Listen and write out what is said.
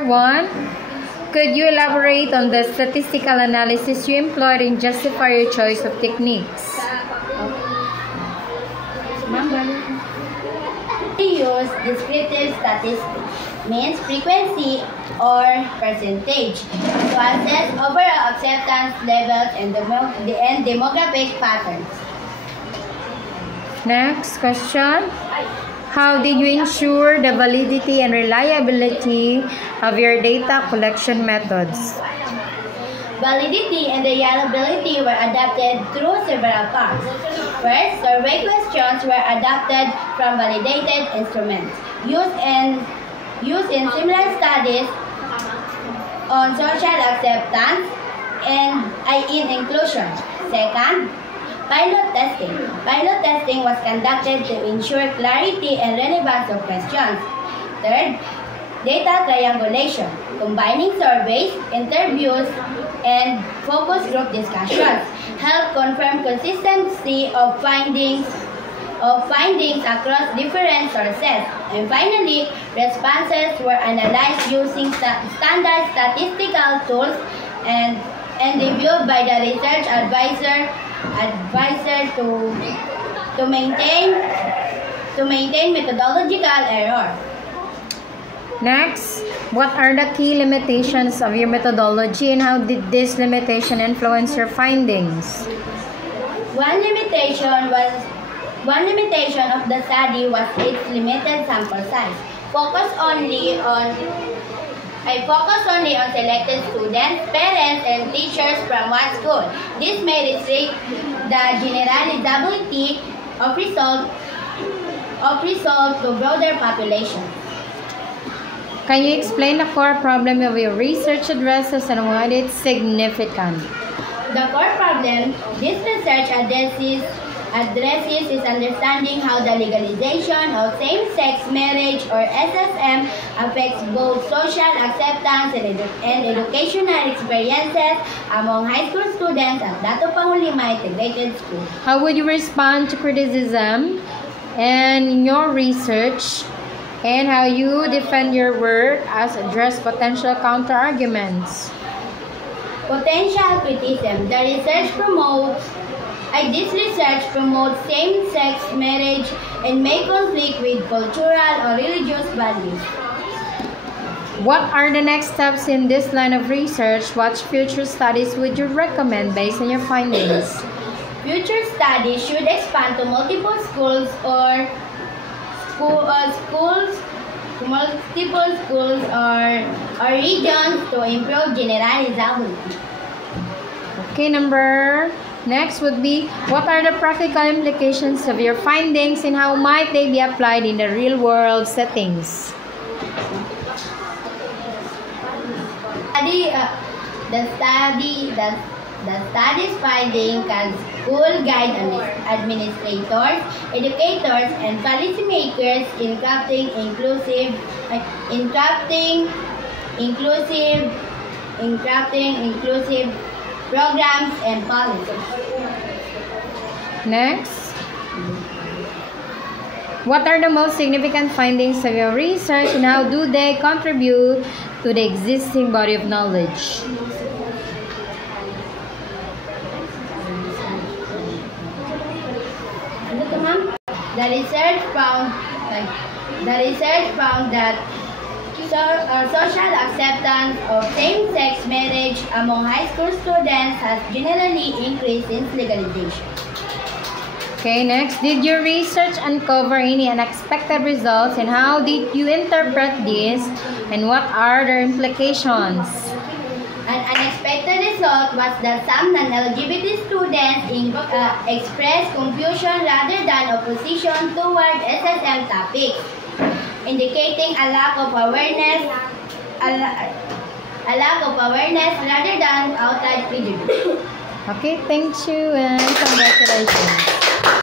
Number 1, could you elaborate on the statistical analysis you employed and justify your choice of techniques? We use descriptive statistics, means frequency or percentage, to assess overall acceptance levels and demographic patterns. Next question. How did you ensure the validity and reliability of your data collection methods? Validity and reliability were adapted through several parts. First, survey questions were adapted from validated instruments used in similar studies on social acceptance and in inclusion. Second, pilot testing. Pilot testing was conducted to ensure clarity and relevance of questions. Third, data triangulation, combining surveys, interviews, and focus group discussions, help confirm consistency of findings across different sources. And finally, responses were analyzed using standard statistical tools and reviewed by the research advisor to maintain methodological error. Next, what are the key limitations of your methodology and how did this limitation influence your findings? One limitation of the study was its limited sample size. I focused only on selected students, parents, and teachers from one school. This may restrict the generalizability of results to broader population. Can you explain the core problem of your research addresses and why it's significant? The core problem this research addresses is understanding how the legalization of same-sex marriage or SSM affects both social acceptance and educational experiences among high school students at Dato Pangulima Integrated School. How would you respond to criticism in your research and how you defend your work as address potential counter-arguments? Potential criticism. This research promotes same-sex marriage and may conflict with cultural or religious values. What are the next steps in this line of research? What future studies would you recommend based on your findings? Future studies should expand to multiple schools or regions to improve generalizability. Okay, next would be, what are the practical implications of your findings and how might they be applied in the real-world settings? The study's finding can school guide administrators, educators, and policymakers in crafting inclusive programs and policies. Next, what are the most significant findings of your research and how do they contribute to the existing body of knowledge? The research found that social acceptance of same-sex marriage among high school students has generally increased since legalization. Okay, next, did your research uncover any unexpected results and how did you interpret this and what are their implications? An unexpected result was that some non-LGBT students expressed confusion rather than opposition toward SSM topics, indicating a lack of awareness rather than outright prejudice. Okay, thank you and congratulations.